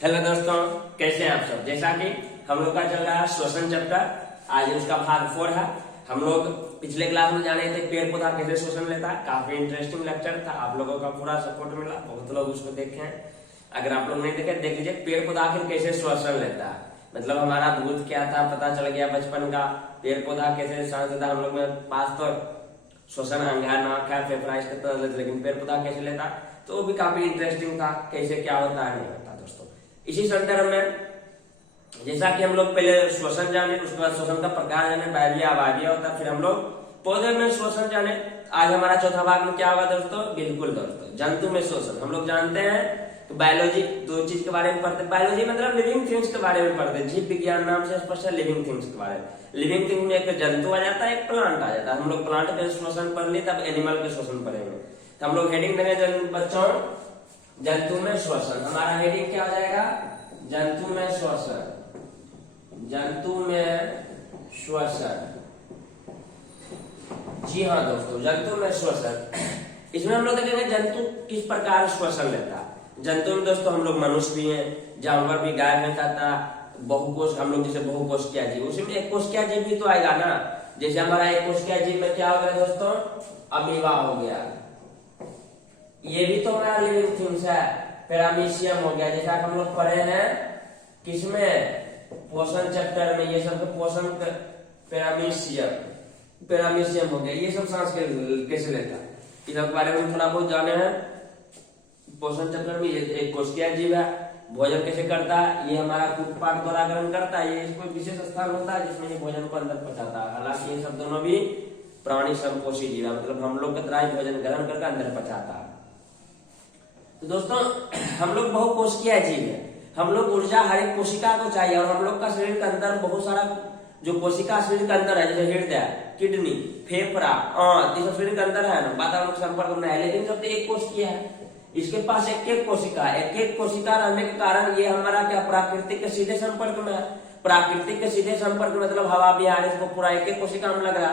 Hello दोस्तों, कैसे हैं आप सब। जैसा कि हम लोग का चल रहा है श्वसन चैप्टर, आज उसका भाग 4 है। हम लोग पिछले क्लास में जाने थे पेड़ पौधा कैसे श्वसन लेता है। काफी इंटरेस्टिंग लेक्चर था, आप लोगों का पूरा सपोर्ट मिला, बहुत लोग उसको देखे हैं। अगर आप लोग नहीं देखे देख लीजिए, पेड़ पौधा आखिर कैसे श्वसन लेता है, मतलब हमारा भूत क्या था पता चल गया बचपन का। पेड़ पौधा कैसे सांस लेता, हम लोग में पास तो श्वसन अंग है, नाक है, फेफड़ा, इसके तरह, लेकिन पेड़ पौधा कैसे लेता, तो वो भी काफी इंटरेस्टिंग था, कैसे क्या होता है नहीं होता। दोस्तों इसी संदर्भ में जैसा कि हम लोग पहले श्वसन जाने, उसके बाद श्वसन का प्रकार जाने, वायवीय अवायवीय होता, फिर हम लोग पौधे में श्वसन जाने। आज हमारा चौथा भाग में क्या होगा दोस्तों, बिल्कुल दोस्तों, जंतु में श्वसन। हम लोग जानते हैं कि बायोलॉजी दो चीज के बारे में पढ़ते, बायोलॉजी मतलब लिविंग थिंग्स के बारे में पढ़ते, जीव विज्ञान नाम से स्पष्ट है लिविंग थिंग्स के बारे में। लिविंग थिंग में एक जंतु आ जाता है, एक प्लांट आ जाता है। हम लोग प्लांट के श्वसन पढ़ ली, तब एनिमल के श्वसन पढ़ेंगे। तो हम लोग हेडिंग देंगे बच्चों, जंतु में श्वसन। हमारा हेडिंग क्या हो जाएगा, जंतु में श्वसन, जंतु में श्वसन। जी हाँ दोस्तों, जंतु में श्वसन। इसमें हम लोग देखेंगे जंतु किस प्रकार श्वसन लेता है। जंतु में दोस्तों हम लोग मनुष्य भी हैं, जानवर भी, गाय भैंस खाता, बहुकोष, हम लोग जैसे बहुकोषीय जीव, उसमें एक कोशिका जीव भी तो आएगा ना। जैसे हमारा एक कोशिका जीव में क्या हो गया दोस्तों, अमीबा हो गया, ये भी तो हमारा लिविंग थिंग्स है। पैरामीशियम हो गया, जैसा हम लोग पढ़े हैं किसमें, पोषण चैप्टर में, ये सब पोषण पैरामीशियम, पैरामीशियम हो गया, ये सब सांस कैसे लेता है, इस सब के बारे में थोड़ा बहुत जाने हैं। पोषण चैप्टर में ये एक कोशिकीय जीव है, भोजन कैसे करता है, ये हमारा कूटपाट द्वारा ग्रहण करता है, ये इसको विशेष स्थान होता है जिसमें ये भोजन को अंदर पहुंचाता है। हालांकि ये सब दोनों भी प्राणी संपोषी जीव है, मतलब हम लोग के तरह ही भोजन ग्रहण करके अंदर पहुंचाता है। तो दोस्तों हम लोग बहुकोशिकीय जीव है, हम लोग ऊर्जा हर एक कोशिका को चाहिए, और हम लोग का शरीर के अंदर बहुत सारा जो कोशिका शरीर के अंदर है, जैसे हृदय, किडनी, फेफड़ा, आंत, ये सब शरीर के अंदर है ना, वातावरण के संपर्क में है, लेकिन सब एक कोशिकीय है। इसके पास एक एक कोशिका है, एक एक कोशिका रहने के कारण ये हमारा क्या प्राकृतिक के सीधे संपर्क में है। प्राकृतिक के सीधे संपर्क में मतलब हवा भी आ रही, इसको पूरा एक एक कोशिका में लग रहा।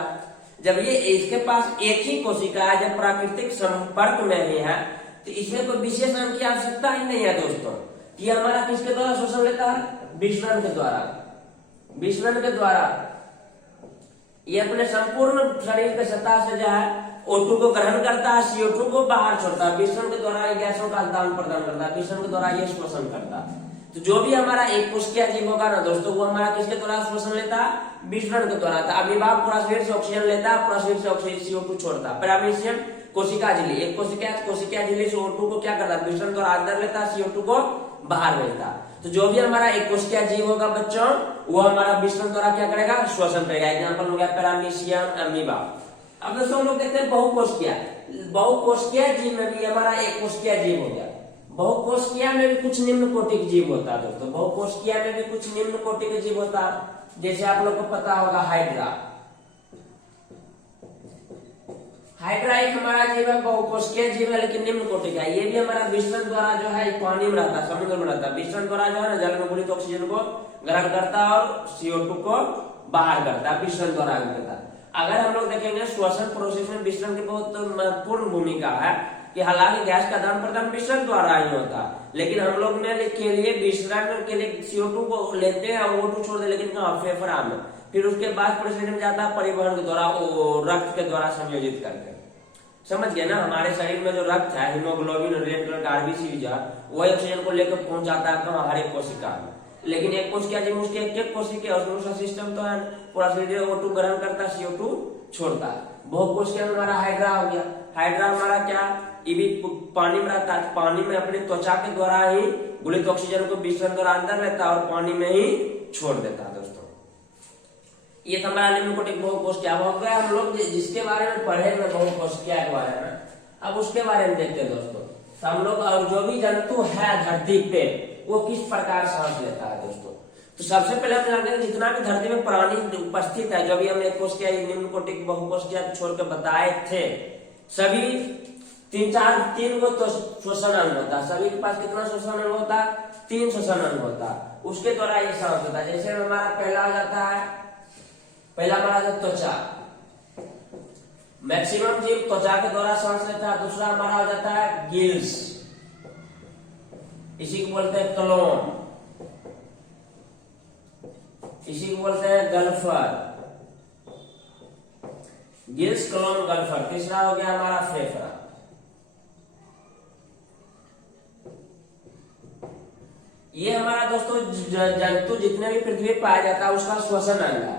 जब ये इसके पास एक ही कोशिका है, जब प्राकृतिक संपर्क में ही है, तो इसमें कोई विशेष अंग की आवश्यकता ही नहीं है दोस्तों। ये हमारा किसके द्वारा श्वसन लेता है, विसरण के द्वारा, विसरण के द्वारा ये अपने संपूर्ण शरीर के सतह से जो है O2 को ग्रहण करता है, CO2 को बाहर छोड़ता है, विसरण के द्वारा ये गैसों का आदान प्रदान करता है, विसरण के द्वारा ये श्वसन करता है। तो जो भी हमारा एक कोशिकीय जीव होगा ना दोस्तों, वो हमारा किसके द्वारा श्वसन लेता है, विसरण के द्वारा। तो अमीबा पूरा शरीर से ऑक्सीजन लेता है, पूरा शरीर से ऑक्सीजन CO2 छोड़ता है। पैरामीशियम कोशिका झिल्ली, एक कोशिका झिल्ली से O2 को क्या करता है, विसरण द्वारा अंदर लेता है, CO2 को बाहर भेजता है। तो जो भी हमारा एक कोशिकीय जीव होगा बच्चों, वो हमारा विसरण द्वारा क्या करेगा, श्वसन करेगा। एग्जाम्पल हो गया पैरामीशियम, अमीबा। अब दोस्तों हम लोग देखते हैं बहुकोशिकीय, बहुकोशिकीय जीव में भी हमारा एक कोशिकीय जीव हो गया। बहुकोशिकीय में भी कुछ निम्न कोटि के जीव होता है दोस्तों, बहुकोशिकीय में भी कुछ निम्न कोटि के जीव होता है। जैसे आप लोग को पता होगा हाइड्रा, हाइड्रा एक हमारा जीव है, बहुकोशिकीय जीव है, लेकिन निम्न कोटि का। ये भी हमारा विसरण द्वारा जो है पानी में रहता है, समुद्र में रहता है, विसरण द्वारा जो है ना जल में घुलित ऑक्सीजन को ग्रहण करता है और CO2 को बाहर करता है, विसरण द्वारा करता है। अगर हम लोग देखेंगे श्वसन प्रोसेस में विसरण की बहुत महत्वपूर्ण भूमिका है, कि हालांकि गैस का आदान प्रदान विसरण द्वारा ही होता है, लेकिन हम लोग ने के लिए विसरण के लिए CO2 को लेते हैं और O2 छोड़ दे, लेकिन कहाँ, फेफड़ा में। फिर उसके बाद पूरे शरीर में जाता है परिवहन के द्वारा, रक्त के द्वारा संयोजित करके। समझ गए ना, हमारे शरीर में जो रक्त है, हीमोग्लोबिन, रेड कलर का RBC वही ऑक्सीजन को लेकर पहुंचाता है कहाँ, हर एक कोशिका में। लेकिन एक कोशिका जीव उसके एक कोशिका और सिस्टम तो है, पूरा शरीर O2 ग्रहण करता है, CO2 छोड़ता है। बहुकोशिकीय में हमारा हाइड्रा हो गया। हाइड्रा हमारा क्या, ये भी पानी में रहता है, पानी में अपने त्वचा के द्वारा ही घुलित ऑक्सीजन को विसरण द्वारा अंदर लेता है और पानी में ही छोड़ देता है दोस्तों। ये हमारा निम्न कोटि बहुकोशिकीय हो गया। हम लोग जिसके बारे में पढ़े हुए बहुकोशिकीय के बारे में, अब उसके बारे में देखते हैं दोस्तों। तो हम लोग और जो भी जंतु है धरती पे, वो किस प्रकार सांस लेता है दोस्तों। तो सबसे पहले हम जानते हैं जितना भी धरती में प्राणी उपस्थित है, जो भी हमने कोशिकीय निम्न कोटि बहुकोशिकीय छोड़ के बताए थे, सभी तीन को तो श्वसन अंग होता है। सभी के पास कितना श्वसन अंग होता है, 3 श्वसन अंग होता है, उसके द्वारा ये सांस होता है। जैसे हमारा पहला आ जाता है, पहला हमारा त्वचा, मैक्सिमम जीव त्वचा के द्वारा सांस लेता है। दूसरा हमारा हो जाता है गिल्स, इसी को बोलते हैं क्लोन, इसी को बोलते हैं गल्फर, गिल्स, क्लोन, गल्फर। तीसरा हो गया हमारा फेफड़ा। ये हमारा दोस्तों जंतु जितने भी पृथ्वी पर पाया जाता है उसका श्वसन अंग है।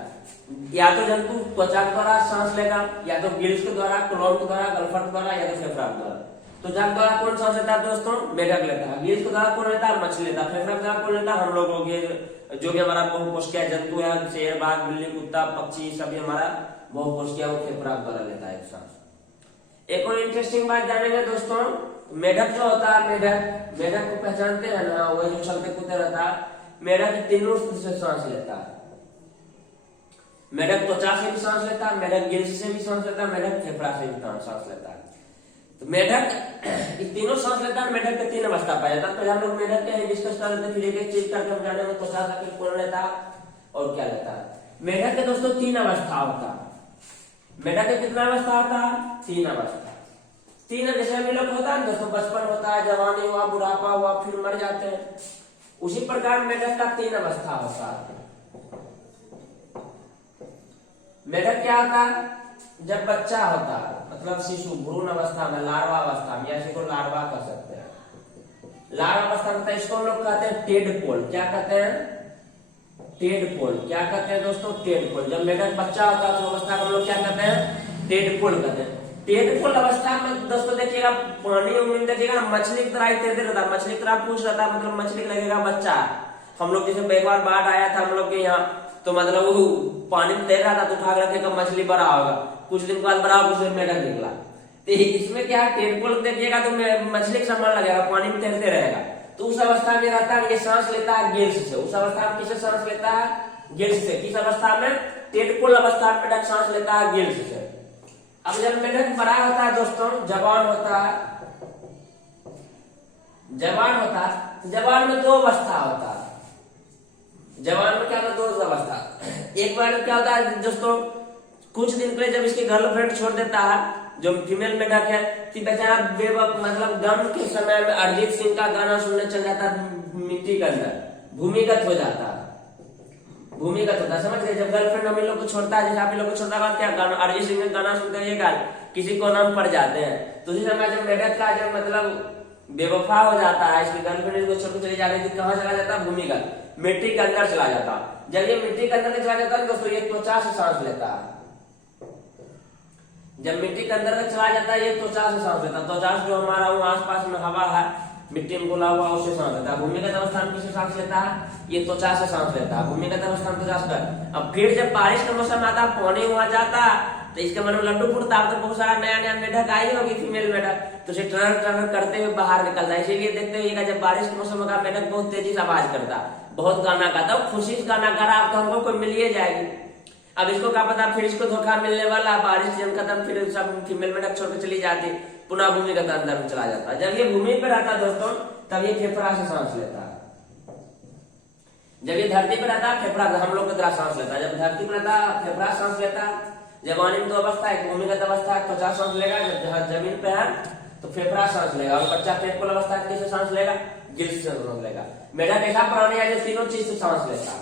या तो जंतु त्वचा के द्वारा सांस लेगा, या तो गिल्स के द्वारा, क्लोन के द्वारा, गल्फर के द्वारा, या तो फेफड़ा के द्वारा। त्वचा के द्वारा कौन सांस लेता है दोस्तों? मेढक लेता है। गिल्स के द्वारा कौन लेता है? मछली लेता है। फेफड़ा के द्वारा कौन लेता है? हम लोगों के जो कि हमारा बहुकोशिकीय जंतु है, शेर, बाघ, बिल्ली, कुत्ता, पक्षी, सभी हमारा बहुकोशिकीय वो फेफड़ा के द्वारा लेता है सांस। एक और इंटरेस्टिंग बात जानेंगे दोस्तों, मेढक जो होता है, मेढक को पहचानते हैं ना, वही जो चलते कूदते रहता है, मेढक तीनों से सांस लेता है। मेढक त्वचा से भी सांस लेता है, मेढक गिल्स से भी सांस लेता है, मेढक फेफड़ा से भी सांस लेता है। तो मेढक इस तीनों सांस लेता है। मेढक के तीन अवस्था पाया जाता है। पहले हम लोग मेढक के डिस्कस कर लेते हैं, फिर एक चीज करके हम जानेंगे त्वचा से कौन लेता है और क्या लेता है। मेढक के दोस्तों तीन अवस्था होता है। मेढक के कितना अवस्था होता है? तीन अवस्था। तीन जैसे हम लोग होता है दोस्तों, बचपन होता है, जवानी हुआ, बुढ़ापा हुआ, फिर मर जाते हैं। उसी प्रकार मेढक का तीन अवस्था होता है। मेढक क्या होता है? जब बच्चा होता है, मतलब शिशु, भ्रूण अवस्था में, लार्वा अवस्था में, या इसी को लार्वा कह सकते हैं। लार्वा अवस्था में इसको हम लोग कहते हैं टेडपोल। क्या कहते हैं? टेडपोल। क्या कहते हैं दोस्तों? टेडपोल। जब मेढक बच्चा होता है तो अवस्था को हम लोग क्या कहते हैं? टेडपोल कहते हैं। टेडपोल अवस्था में दोस्तों देखिएगा, पानी में देखिएगा मछली की तरह ही तैरते रहता है, मछली की तरह पूछ रहता है, मतलब मछली लगेगा बच्चा। हम लोग जैसे एक बार बाढ़ आया था हम लोग के यहाँ, तो मतलब वो पानी में तैर रहा था, तो उठा कर रखे मछली बड़ा होगा, कुछ दिन बाद बड़ा होगा, उसमें मेढक निकला। तो इसमें क्या है, टेडपोल देखिएगा तो मछली का समान लगेगा, पानी में तैरते रहेगा। तो उस अवस्था में रहता है, ये सांस लेता है गिल्स से। उस अवस्था में किससे सांस लेता है? गिल्स से। किस अवस्था में? टेडपोल अवस्था में मेढक सांस लेता है गिल्स से। अब जब मेढक बड़ा होता है दोस्तों, जवान होता है, जवान में दो अवस्था होता है। जवान में क्या होता है? दो अवस्था। एक बार क्या होता है दोस्तों, कुछ दिन पहले जब इसकी गर्लफ्रेंड छोड़ देता है, जो फीमेल मेढक है, तो बेचारा बेवक, मतलब गम के समय में अरिजीत सिंह का गाना सुनने चल जाता है मिट्टी के अंदर, भूमिगत हो जाता है। भूमिगत होता है, समझ गए? जब गर्लफ्रेंड हम लोग को छोड़ता है, जैसे आप लोग को छोड़ता है, क्या गाना, अरिजीत सिंह का गाना सुनते हैं, किसी को नाम पड़ जाते हैं। तो उसी समय जब मेढक का जब मतलब बेवफा हो जाता है, इसकी गर्लफ्रेंड को छोड़ के चली जाती है, कहाँ चला जाता है? भूमिगत, मिट्टी के अंदर चला जाता है। जब ये मिट्टी के अंदर चला जाता है दोस्तों, ये त्वचा से सांस लेता है। जब मिट्टी के अंदर चला जाता है, ये त्वचा से सांस लेता है। त्वचा से जो हमारा वो आसपास में हवा है, मिट्टी में घुला हुआ, उससे सांस लेता है। भूमिगत अवस्था में किससे सांस लेता है? ये त्वचा से सांस लेता है। भूमिगत अवस्था में त्वचा से। अब फिर जब बारिश का मौसम आता है, पानी हुआ जाता है, तो इसके मन में लड्डू फुटता है। तो बहुत सारा नया नया मेढक आई होगी, फीमेल मेढक, तो उसे टर्न करते हुए बाहर निकलता है। इसीलिए देखते हुए जब बारिश के मौसम होगा, मेढक बहुत तेजी से आवाज करता, बहुत गाना गाता, खुशी से गाना गा रहा, तो हमको कोई मिल जाएगी। अब इसको क्या पता, फिर इसको धोखा मिलने वाला, बारिश जब खत्म, फिर सब फीमेल मेढक छोड़ के चली जाती, पुनः भूमिगत अंदर में चला जाता है। जब ये भूमि पे रहता है दोस्तों, तब ये फेफड़ा से सांस लेता है। जब ये धरती पे रहता है, फेफड़ा हम लोग की तरह सांस लेता है। जब धरती पे रहता है, फेफड़ा सांस लेता है। जवानी में दो अवस्था है, भूमिगत अवस्था है, त्वचा सांस लेगा। जब जमीन पे है तो फेफड़ा सांस लेगा, और बच्चा टेडपोल अवस्था है, किससे सांस लेगा? गिल्स से सांस लेगा। मेढक ऐसा प्राणी है जो तीनों चीज से सांस लेता है।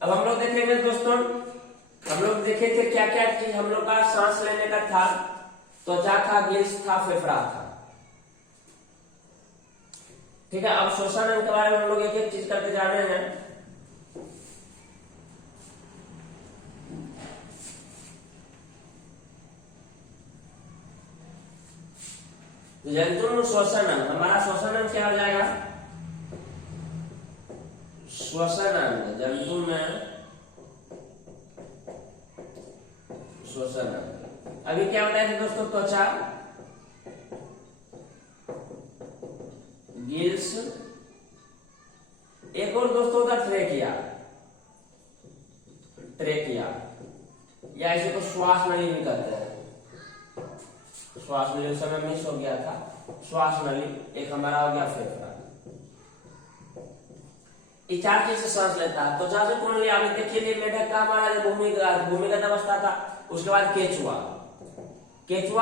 अब हम लोग देखेंगे दोस्तों, हम लोग देखे थे क्या क्या चीज हम लोग का सांस लेने का था। त्वचा था, गिल्स था, फेफड़ा था, ठीक है। अब श्वसन अंग के बारे में हम लोग एक एक चीज करके जाने हैं। जंतु में श्वसन अंग, हमारा श्वसन अंग क्या हो जाएगा? श्वसन अंग, जंतु में श्वसन अंग। अभी क्या बताया था दोस्तों? त्वचा, गिल्स, एक और दोस्तों का ट्रेकिया, या इसी को श्वास नली भी कहते हैं। श्वास नली उस समय मिस हो गया था, श्वास नली। एक हमारा हो गया फेफड़ा। ये चार चीज से सांस लेता है। त्वचा से कौन लिया? देखिए मेढक का हमारा जो भूमिगत अवस्था था, उसके बाद केचुआ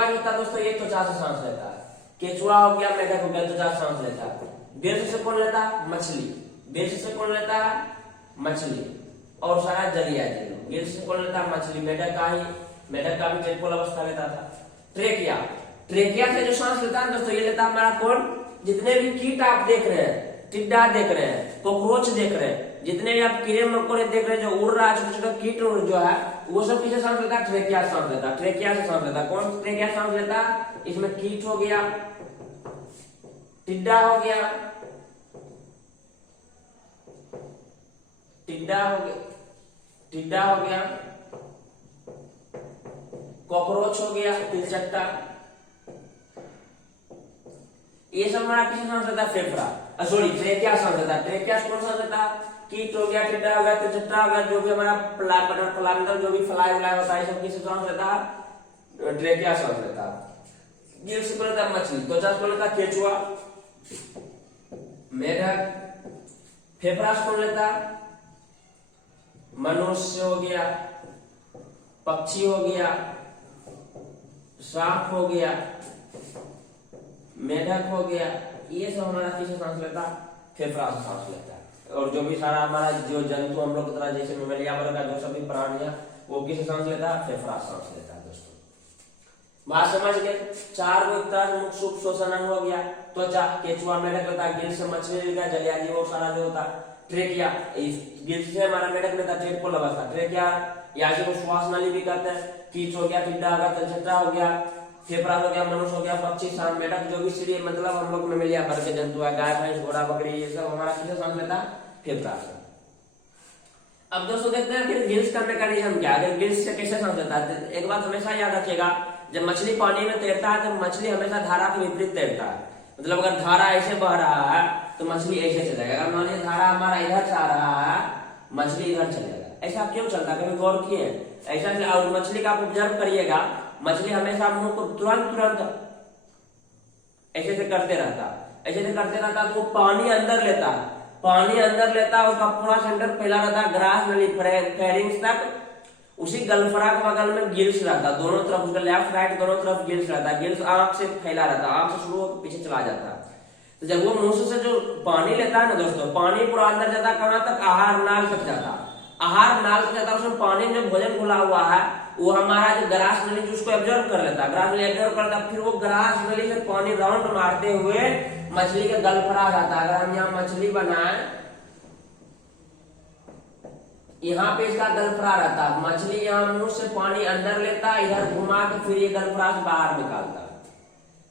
जो था दोस्तों, ये त्वचा से सांस लेता है। केचुआ हो गया, मेढक हो गया, त्वचा से सांस लेता है। गिल्स से कौन लेता? मछली। गिल्स से कौन लेता? मछली और सारा जलिया जीव। गिल्स से कौन लेता? मछली। मेढक का भी टेटपोल अवस्था लेता था। ट्रेकिया, ट्रेकिया से जो सांस लेता है दोस्तों, ये लेता हमारा कौन? जितने भी कीट आप देख रहे हैं, टिड्डा देख रहे हैं, कॉकरोच देख रहे हैं, जितने भी आप कीड़े मकोड़े देख रहे हैं जो उड़ रहा है, छोटे छोटे कीट जो है, वो सब किसे सांस लेता है? ट्रेकिया सांस लेता है। ट्रेकिया से सांस लेता है। कौन ट्रेकिया सांस लेता है? इसमें कीट हो गया, टिड्डा हो गया, टिड्डा हो गया, कॉकरोच हो गया, तिलचट्टा, ये सब हमारा किसी सांस लेता है? फेफड़ा। सॉरी, ट्रेकिया सांस लेता है। ट्रेकिया कौन सांस लेता है? कीट हो गया, टिड्डा हो गया, तिलचट्टा हो गया, जो भी हमारा प्लांटर जो भी फ्लाई व्लाई होता है, सब किसी सांस लेता है? ट्रेकिया सांस लेता है। गिल्स को लेता है मछली। त्वचा को लेता है केचुआ, मेढक। फेफड़ा कौन लेता? मनुष्य हो गया, पक्षी हो गया, सांप हो गया, मेढक हो गया, ये सब हमारा किसे सांस लेता? फेफड़ा से सांस लेता है। और जो भी सारा हमारा जो जंतु हम लोग की तरह जैसे मेमलिया वर्ग का जो सभी प्राणी है, वो किसे सांस लेता है? फेफड़ा सांस लेता है दोस्तों। बात समझ गए? 4 गो एक तरह मुख सूक्ष्म श्वसन अंग हो गया। त्वचा, केचुआ, मेढक लेता है। गिल्स से मछली लेता है, जलिया जीव सारा जो होता है। ट्रेकिया, गिल्स से हमारा मेढक लेता है, टेटपोल अवस्था। ट्रेकिया या जिसको श्वास नली भी कहते हैं। कीट हो गया, टिड्डा हो गया, तिलचट्टा हो गया, फेफड़ा हो गया, मनुष्य हो गया, पक्षी, सांप, मेढक, जो भी सीधे मतलब हम लोग मेमलिया वर्ग के जंतु है, गाय, भैंस, घोड़ा, बकरी, ये सब हमारा किसे सांस लेता है? फेफड़ा से। अब दोस्तों देखते हैं फिर गिल्स का मैकेनिज्म क्या है। गिल्स से कैसे सांस लेता है? एक बात हमेशा याद रखिएगा, जब मछली पानी में तैरता है तो मछली हमेशा धारा के विपरीत तैरता है। मतलब अगर धारा ऐसे बह रहा है तो मछली ऐसे चलेगा। अगर मान लीजिए धारा हमारा इधर से आ रहा है, मछली इधर चलेगा। ऐसा क्यों चलता है? कभी गौर किए? ऐसा। और मछली का आप ऑब्जर्व करिएगा, मछली हमेशा मुंह को तुरंत ऐसे से करते रहता, ऐसे से करते रहता, तो वो पानी अंदर लेता, उसका पूरा सेंटर फैला रहता, ग्रास नली फेरिंग्स तक। उसी गलफरा के बगल में गिल्स रहता, दोनों तरफ, उसका लेफ्ट राइट दोनों तरफ गिल्स रहता। गिल्स आंख से फैला रहता, आंख से शुरू होकर पीछे चला जाता। तो जब वो मुंह से जो पानी लेता है ना दोस्तों, पानी पूरा अंदर जाता, कहां तक? आहार नाल तक जाता। आहार नाल तक जाता, उसमें पानी में जो भोजन घुला हुआ है, वो हमारा जो ग्रास नली जो उसको एब्जॉर्ब कर लेता, ग्रास नली एब्जॉर्ब करता, फिर वो ग्रास नली से पानी राउंड मारते हुए मछली के गलफरा जाता। अगर हम यहाँ मछली बनाए, यहाँ पे इसका गलफरा रहता, मछली यहाँ मुंह से पानी अंदर लेता, इधर घुमा के फिर ये गलफरा से बाहर निकालता।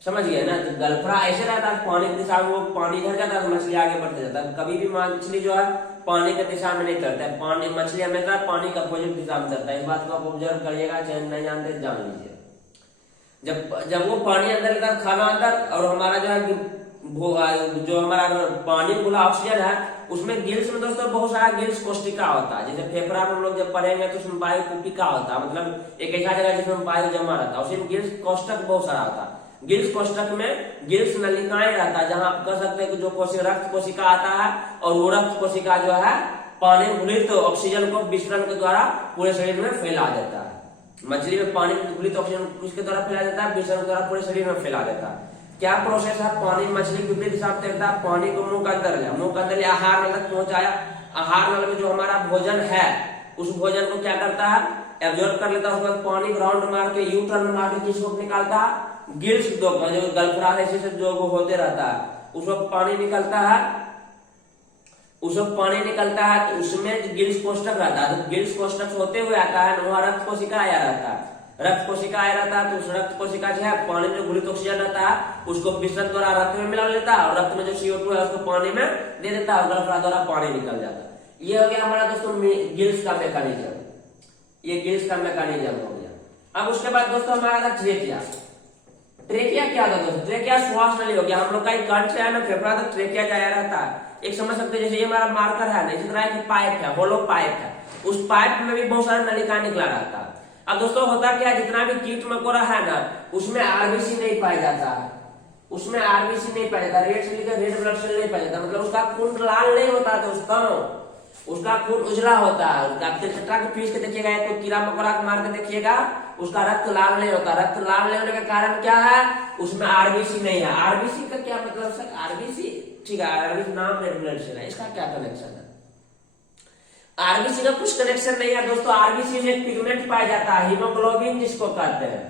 समझ गए ना? तो गलफरा ऐसे रहता है, पानी की दिशा में वो पानी इधर जाता है, मछली आगे बढ़ते जाता है। कभी भी मछली जो है पानी की दिशा में नहीं तैरता है, पानी मछली हमेशा पानी का अपोजिट दिशा में तैरता है। इस बात को आप ऑब्जर्व करिएगा, चाहे नहीं जानते जान लीजिए। जब वो पानी अंदर लेता है, खाना अंदर, और हमारा जो है जो हमारा पानी खुला ऑक्सीजन है, उसमें गिल्स में दोस्तों बहुत सारा गिल्स कोशिका होता है। जैसे फेफड़ा में हम लोग जब पढ़ेंगे तो उसमें वायु कुपिका होता है, मतलब एक ऐसा जगह जिसमें वायु जमा रहता है, उसमें गिल्स कोष्ठक बहुत सारा होता है। गिल्स कोष्ठक में गिल्स नलिकाएं रहता है, जहां आप कह सकते हैं कि जो रक्त कोशिका आता है, और वो रक्त कोशिका जो है पानी घुलित ऑक्सीजन को विसरण के द्वारा पूरे शरीर में फैला देता है। मछली में पानी घुलित ऑक्सीजन किसके द्वारा फैला देता है? विसरण के द्वारा पूरे शरीर में फैला देता है। क्या प्रोसेस है? पानी मछली की विपरीत दिशा में तैरता है, पानी को मुंह के अंदर लिया, मुंह के अंदर लिया, आहार नल तक पहुंचाया। आहार नल में जो हमारा भोजन है, उस भोजन को क्या करता है? एब्जॉर्ब कर लेता है। उसके बाद पानी राउंड मार के, यू टर्न मार के किसको निकालता है? गिल्स दो जो गलफरा ऐसे से जो होते रहता है, उसको पानी निकलता है, तो उसमें गिल्स कोष्ठक रहता है। तो गिल्स कोष्ठक होते हुए आता है, वहां रक्त कोशिका आया रहता है। रक्त कोशिका आया रहता है, तो उस रक्त कोशिका जो है पानी में घुलित ऑक्सीजन रहता है, उसको विसरण द्वारा रक्त में मिला लेता है, और रक्त में जो CO2 है उसको पानी में दे देता है, और गलफरा द्वारा पानी निकल जाता है। ये हो गया हमारा दोस्तों गिल्स का मैकेनिज्म। ये गिल्स का मैकेनिज्म हो गया। अब उसके बाद दोस्तों हमारा था ट्रेकिया। ट्रेकिया क्या था दोस्तों? ट्रेकिया श्वास नली हो गया। हम लोग का एक कंठ से है ना फेफड़ा तक ट्रेकिया जाया रहता है। एक समझ सकते हैं, जैसे ये हमारा मार्कर है ना, इसी तरह एक पाइप है, होलो पाइप है, उस पाइप में भी बहुत सारा नलिका निकला रहता है। अब दोस्तों होता क्या, जितना भी कीट मकोड़ा है ना, उसमें आरबीसी नहीं पाया जाता, उसमें आरबीसी नहीं पाया जाता, रेड सेल का रेड ब्लड सेल नहीं पाया जाता, मतलब उसका खून लाल नहीं होता दोस्तों, उसका खून उजला होता है। आप तिलचट्टा के पीस के देखिएगा, कोई कीड़ा मकोड़ा को मार के देखिएगा, उसका रक्त लाल नहीं होता। रक्त लाल नहीं होने का कारण क्या है? उसमें आरबीसी नहीं है। आरबीसी का क्या मतलब सर? आरबीसी ठीक है, आरबीसी नाम रेड ब्लड सेल है, इसका क्या कनेक्शन है? आरबीसी का कुछ कनेक्शन नहीं है दोस्तों। आरबीसी में एक पिगमेंट पाया जाता है हीमोग्लोबिन, जिसको कहते हैं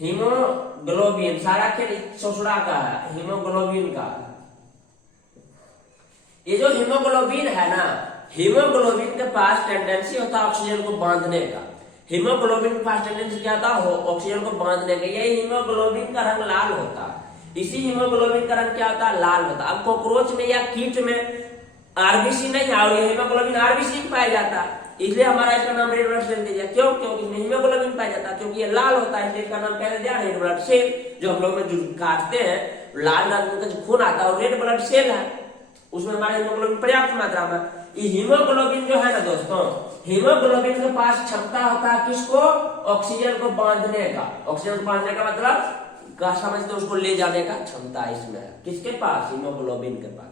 हीमोग्लोबिन। सारा खेल ससुरा का है, हीमोग्लोबिन का। ये जो हीमोग्लोबिन है ना, हीमोग्लोबिन के पास टेंडेंसी होता है ऑक्सीजन को बांधने का। हीमोग्लोबिन के पास टेंडेंसी क्या होता है? ऑक्सीजन को बांधने का। यही हीमोग्लोबिन का रंग लाल होता है। इसी हीमोग्लोबिन का रंग क्या होता है? लाल होता है। अब कॉकरोच में या कीट में आरबीसी नहीं है और ये हीमोग्लोबिन आरबीसी में पाया जाता है, इसलिए हमारा इसका नाम रेड ब्लड सेल दिया। क्यों? क्योंकि इसमें हीमोग्लोबिन पाया जाता है, क्योंकि ये लाल होता है, इसलिए इसका नाम क्या दिया? Red blood cell. जो हम लोग में जो काटते हैं लाल रंग का जो खून आता है वो रेड ब्लड सेल है, उसमें हमारा हीमोग्लोबिन पर्याप्त मात्रा में। ये हीमोग्लोबिन जो है ना दोस्तों, हीमोग्लोबिन के पास क्षमता होता है किसको? ऑक्सीजन को बांधने का। ऑक्सीजन को बांधने का मतलब क्या समझते? उसको ले जाने का क्षमता इसमें है। किसके पास? हीमोग्लोबिन के पास।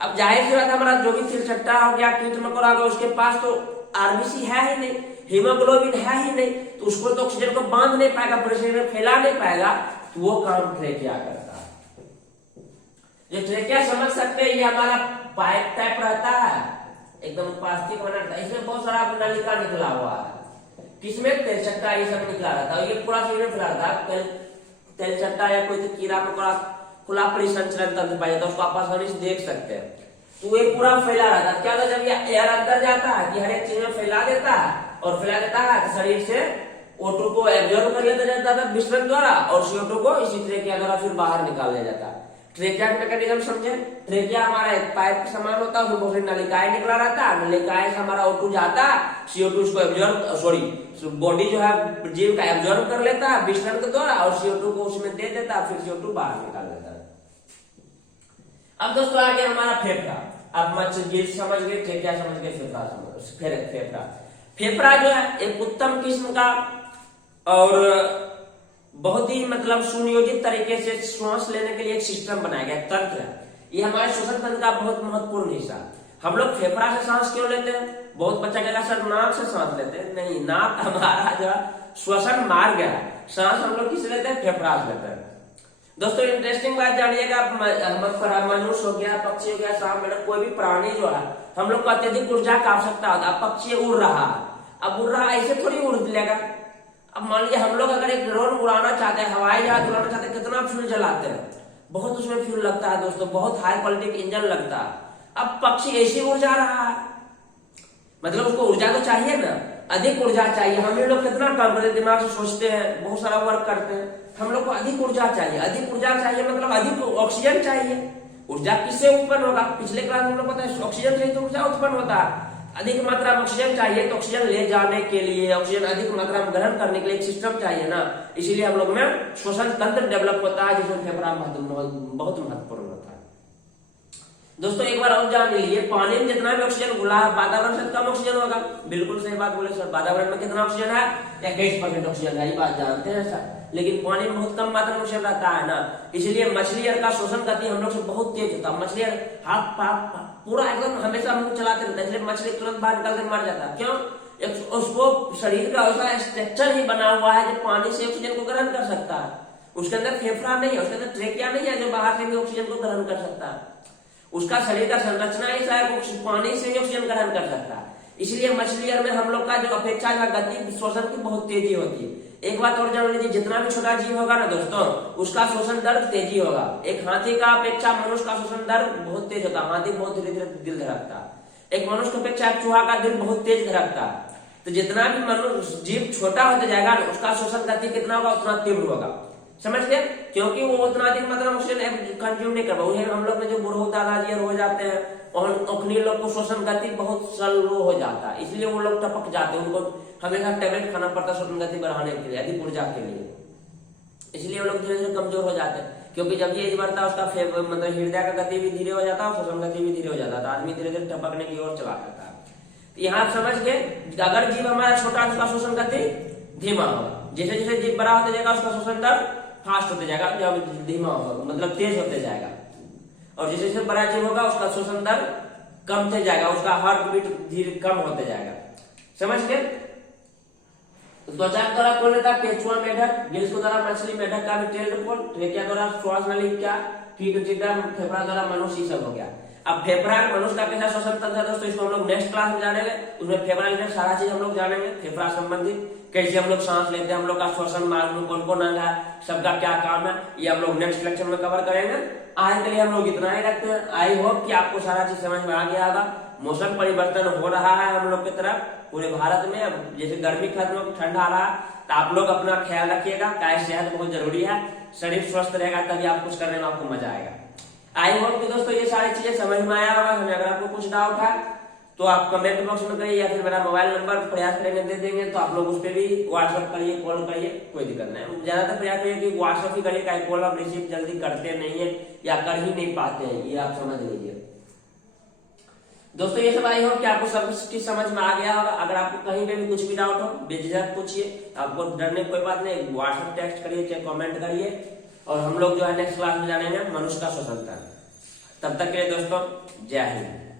अब जाहिर सी बात हमारा जो भी तिलचट्टा हो गया, कीट मकोड़ा हो गया, उसके पास तो आरबीसी है ही नहीं, हीमोग्लोबिन है ही नहीं, तो उसको तो ऑक्सीजन को बांध नहीं पाएगा, पूरे शरीर में फैला नहीं पाएगा। तो वो काम ट्रेकिया करता है। ये ट्रेकिया समझ सकते हैं, ये हमारा पाइप टाइप रहता है, एकदम प्लास्टिक बना रहता है, इसमें बहुत सारा नलिका निकला हुआ है। किसमें? तिलचट्टा ये सब निकला रहता है, ये पूरा शरीर में फैला रहता है। तिलचट्टा या कोई तो कीड़ा मकोड़ा खुला परिसंचरण तंत्र पाया जाता है, उसको आप आसानी से देख सकते हैं। तो ये पूरा फैला रहता है। क्या होता है? जब ये एयर अंदर जाता है कि हर एक चीज में फैला देता है और फैला देता है, तो शरीर से O2 को एब्जॉर्ब कर लेता जाता है मिश्रण द्वारा, और CO2 को इसी ट्रेकिया द्वारा फिर बाहर निकाल लिया जाता है। ट्रेकिया का मैकेनिज्म समझे? ट्रेकिया हमारा एक पाइप के समान होता है, उसमें बहुत सारी नलिकाएं निकला रहता है, नलिकाएं से हमारा O2 जाता है, CO2 उसको एब्जॉर्ब बॉडी जो है जीव का एब्जॉर्ब कर लेता है मिश्रण के द्वारा, और CO2 को उसमें दे देता है, फिर CO2 बाहर निकाल देता है। अब दोस्तों आ गया हमारा फेफड़ा। अब गिल समझ गए, ट्रेकिया समझ गए, फेफड़ा समझ। फिर फेफड़ा, फेफड़ा जो है एक उत्तम किस्म का और बहुत ही मतलब सुनियोजित तरीके से श्वास लेने के लिए एक सिस्टम बनाया गया, तंत्र है। ये हमारे श्वसन तंत्र का बहुत महत्वपूर्ण हिस्सा। हम लोग फेफड़ा से सांस क्यों लेते हैं? बहुत बच्चा कहेगा सर नाक से सांस लेते हैं। नहीं, नाक हमारा जो श्वसन मार्ग है, सांस हम लोग किससे लेते हैं? फेफड़ा से लेते हैं। दोस्तों इंटरेस्टिंग बात जानिएगा, मनुष्य हो गया, पक्षी हो गया, सांप, मेढक, कोई भी प्राणी जो है, हम लोग को अत्यधिक ऊर्जा की आवश्यकता होता है। पक्षी उड़ रहा है, अब उड़ रहा ऐसे थोड़ी उड़ लेगा। अब मान लीजिए हम लोग अगर एक ड्रोन उड़ाना चाहते हैं, हवाई जहाज उड़ाना चाहते हैं, कितना फ्यूल जलाते हैं? बहुत उसमें फ्यूल लगता है दोस्तों, बहुत हाई क्वालिटी का इंजन लगता है। अब पक्षी ऐसे उड़ जा रहा है, मतलब उसको ऊर्जा तो चाहिए ना, अधिक ऊर्जा चाहिए। हम लोग कितना काम करते हैं, दिमाग से सोचते हैं, बहुत सारा वर्क करते हैं, हम लोग को अधिक ऊर्जा चाहिए। अधिक ऊर्जा चाहिए मतलब अधिक ऑक्सीजन चाहिए। ऊर्जा किससे उत्पन्न होगा? पिछले क्लास में हम लोग पता है ऑक्सीजन से ही तो ऊर्जा उत्पन्न होता है। अधिक मात्रा में ऑक्सीजन चाहिए, तो ऑक्सीजन ले जाने के लिए, ऑक्सीजन अधिक मात्रा में ग्रहण करने के लिए एक सिस्टम चाहिए ना, इसीलिए हम लोग में श्वसन तंत्र डेवलप होता है, जिसमें फेफड़ा बहुत महत्वपूर्ण होता है। दोस्तों एक बार और जान लीजिए, पानी में जितना भी ऑक्सीजन घुला है, वातावरण से कम ऑक्सीजन होगा। बिल्कुल सही बात बोले सर, वातावरण में कितना ऑक्सीजन है? 21% ऑक्सीजन है, ये बात जानते हैं सर। लेकिन पानी में बहुत कम मात्रा में ऑक्सीजन रहता है ना, इसलिए मछली का श्वसन गति हम लोग से बहुत तेज होता है। मछली हाथ पूरा एकदम हमेशा मुंह चलाते रहता है, इसलिए मछली तुरंत बाहर निकल के मर जाता है। क्यों? उसको शरीर का ऐसा स्ट्रक्चर ही बना हुआ है जो पानी से ऑक्सीजन को ग्रहण कर सकता है। उसके अंदर फेफड़ा नहीं है, उसके अंदर ट्रेकिया नहीं है जो बाहर से भी ऑक्सीजन को ग्रहण कर सकता है। उसका शरीर का संरचना ऐसा है कि पानी से भी ऑक्सीजन ग्रहण कर सकता है। इसलिए मछली में हम लोग का जो अपेक्षा गति श्वसन की बहुत तेजी होती है। एक बात और जान लीजिए, जितना भी छोटा जीव होगा ना दोस्तों, उसका श्वसन दर तेजी होगा। एक हाथी का अपेक्षा मनुष्य का श्वसन दर बहुत तेज होता है, हाथी बहुत धीरे धीरे दिल धड़कता है। एक मनुष्य की अपेक्षा एक चूहा का दिल बहुत तेज धड़कता है। तो जितना भी मनुष्य जीव छोटा होता जाएगा, उसका श्वसन गति कितना होगा? उतना तीव्र होगा। समझ गए? क्योंकि वो उतना अधिक मात्रा में ऑक्सीजन कंज्यूम नहीं कर पाए। हम लोग में जो बूढ़े दादाजी हो जाते हैं, और उन्हीं लोग को श्वसन गति बहुत स्लो हो जाता है, इसलिए वो लोग टपक जाते हैं। उनको हमेशा टेबलेट खाना पड़ता है श्वसन गति बढ़ाने के लिए, अधिक ऊर्जा के लिए। इसलिए वो लोग धीरे धीरे कमजोर हो जाते हैं, क्योंकि जब ये एज बढ़ता है उसका मतलब हृदय का गति भी धीरे हो जाता है, श्वसन गति भी धीरे हो जाता है, आदमी धीरे धीरे टपकने की ओर चला जाता है। यहाँ समझ गए, अगर जीव हमारा छोटा, उसका श्वसन गति धीमा होगा। जैसे जैसे जीव बड़ा होते जाएगा, उसका श्वसन दर फास्ट होते जाएगा, जब धीमा होगा मतलब तेज होते जाएगा। और जैसे जैसे बड़ा जीव होगा, उसका श्वसन दर कम होते जाएगा, उसका हार्ट बीट धीरे कम होते जाएगा। समझ गए? त्वचा द्वारा कौन लेता? केंचुआ मेढक, गिल्स को द्वारा मछली, मेढक का भी टेल रिपोर्ट, ट्रेकिया द्वारा श्वास नलिका, कीट चिटा फेफड़ा द्वारा मनुष्य सब हो गया। अब फेफड़ा मनुष्य का कैसा श्वसन तंत्र है दोस्तों, इसको हम लोग नेक्स्ट क्लास में जानेंगे। उसमें फेफड़ा रिलेटेड सारा चीज हम लोग जानेंगे, फेफड़ा संबंधित कैसे हम लोग सांस लेते हैं, हम लोग का श्वसन मार्ग में कौन कौन अंग है, सबका क्या काम है, ये हम लोग नेक्स्ट लेक्चर में कवर करेंगे। आज के लिए हम लोग इतना ही रखते हैं। आई होप कि आपको सारा चीज समझ में आ गया होगा। मौसम परिवर्तन हो रहा है हम लोग की तरफ पूरे भारत में। अब जैसे गर्मी खत्म हो ठंडा आ रहा है, तो आप लोग अपना ख्याल रखिएगा। काय सेहत बहुत जरूरी है, शरीर स्वस्थ रहेगा तभी आप कुछ करने में आपको मजा आएगा। आई होप कि दोस्तों ये सारी चीजें समझ में आया होगा। अगर आपको कुछ डाउट है तो आप कमेंट बॉक्स में करिए, या फिर मेरा मोबाइल नंबर प्रयास करेंगे दे देंगे, तो आप लोग उस पर भी व्हाट्सएप करिए, कॉल करिए, कोई दिक्कत नहीं। ज्यादातर प्रयास करिए कि व्हाट्सएप ही करिए, कॉल आप रिसीव जल्दी करते नहीं है या कर ही नहीं पाते हैं, ये आप समझ लीजिए दोस्तों। ये सब आई होप कि आपको सब चीज समझ में आ गया होगा। अगर आपको कहीं पे भी कुछ भी डाउट हो बेझिझक पूछिए, आपको डरने की कोई बात नहीं। व्हाट्सएप टेक्स्ट करिए चाहे कमेंट करिए, और हम लोग जो है नेक्स्ट क्लास में जानेंगे मनुष्य का श्वसन तंत्र। तब तक के लिए दोस्तों जय हिंद।